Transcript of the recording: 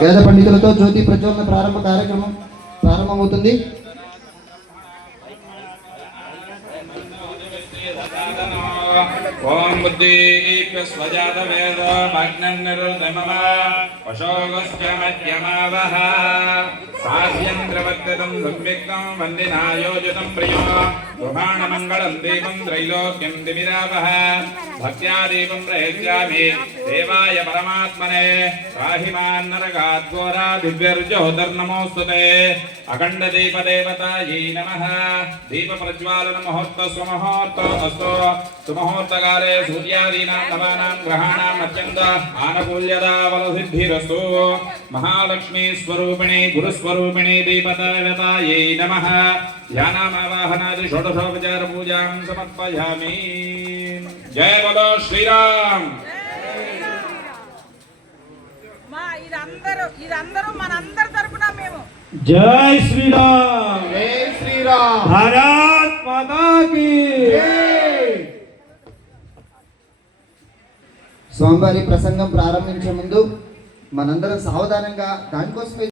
వేద పండితులతో జ్యోతి ప్రజ్వలన ప్రారంభ కార్యక్రమం ప్రారంభమవుతుంది. ఓం బుద్ధీప్య స్వజాత వేద మగ్ననిర్దమమ పశోగస్య మధ్యమావహ. సాధ్యం ద్రవద్గతం సంవిగ్నం వందినాయోజితం ప్రియో గృహాణమంగళం దీపం త్రైలోక్యం దివిరావహ భక్త్యా దీపం ప్రయచ్చామి దేవాయ పరమాత్మనే రాహిమాన్నరగాద్ఘోరా దివ్యర్జ్యోతిర్నమోస్తుతే అఖండ దీప దేవతాయై నమః దీప ప్రజ్వాలన ముహూర్త సుముహూర్త అస్తు సుముహూర్తకాలే సూర్యాదీనాం మహాలక్ష్మీ స్వరూపిణి గురుస్వరూపిణి దీపదేవతాయై నమః. ధ్యానామావాహనాది షోడశోపచార పూజాం సమర్పయామి. జయ బలో శ్రీరామ్. మా ఇదందరూ ఇదందరూ మనందరి తరపున మేము. జై శ్రీరామ్. జై శ్రీరామ్. భారత్ మాతా కీ. స్వామివారి ప్రసంగం ప్రారంభించే ముందు మనందరం సావధానంగా దానికోసమే